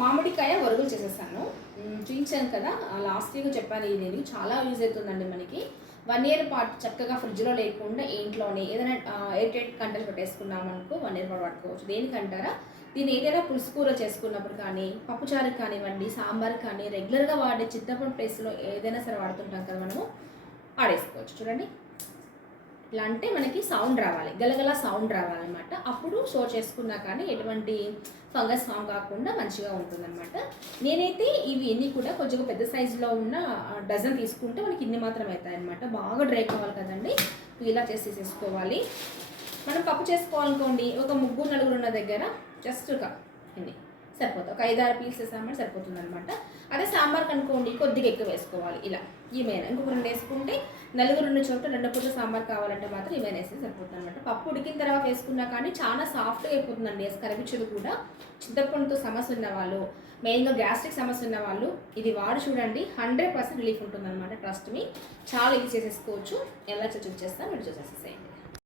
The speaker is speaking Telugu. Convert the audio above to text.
మామిడికాయ వరుగులు చేసేసాను. చూపించాను కదా, లాస్ట్ వీక్ చెప్పాను. ఇది చాలా యూజ్ అవుతుందండి మనకి. 1 ఇయర్ పాటు చక్కగా ఫ్రిడ్జ్లో లేకుండా ఇంట్లోనే ఏదైనా ఎయిర్ టైట్ కంటైనర్ పెట్టేసుకున్నాం అనుకో 1 ఇయర్ పాటు వాడుకోవచ్చు. దేనికంటారా, దీన్ని ఏదైనా పులుసు కూర చేసుకున్నప్పుడు కానీ, పప్పుచారుకి కానివ్వండి, సాంబార్ కానీ, రెగ్యులర్గా వాడే చింతపండు ప్లేస్లో ఏదైనా సరే వాడుతుంటాం కదా మనము, ఆడేసుకోవచ్చు. చూడండి, ఇలా అంటే మనకి సౌండ్ రావాలి, గలగల సౌండ్ రావాలన్నమాట. అప్పుడు స్టోర్ చేసుకున్నా కానీ ఎటువంటి ఫంగస్ ఫామ్ కాకుండా మంచిగా ఉంటుందన్నమాట. నేనైతే ఇవి ఎన్ని కూడా కొంచెం పెద్ద సైజులో ఉన్న డజన్ తీసుకుంటే మనకి ఇన్ని మాత్రం అవుతాయి అనమాట. బాగా డ్రై కావాలి కదండి, ఇలా చేసి తీసేసుకోవాలి. మనం పప్పు చేసుకోవాలనుకోండి, ఒక 3-4 ఉన్న దగ్గర జస్ట్ ఒక ఇన్ని సరిపోతుంది. ఒక 5-6 పీసెస్ వేసామంటే సరిపోతుంది అనమాట. అదే సాంబార్ కనుకోండి, కొద్దిగా ఎక్కువ వేసుకోవాలి. ఇలా ఈమెయిన్ ఇంకొక 2 వేసుకుంటే 4 ఉన్న చోట 2 పూట సాంబార్ కావాలంటే మాత్రం ఈమెయిన్ వేస్తే సరిపోతుంది అనమాట. పప్పు ఉడికిన తర్వాత వేసుకున్నా కానీ చాలా సాఫ్ట్గా అయిపోతుందండి. కరిపించదు కూడా. చింతపండుతో సమస్య ఉన్న వాళ్ళు, మెయిన్గా గ్యాస్ట్రిక్ సమస్య ఉన్న వాళ్ళు ఇది వాడి చూడండి, 100% రిలీఫ్ ఉంటుందన్నమాట. ట్రస్ట్ మీ, చాలా ఈజీ చేసేసుకోవచ్చు. ఎలా చూసేస్తాను మీరు చూసేసేసేయండి.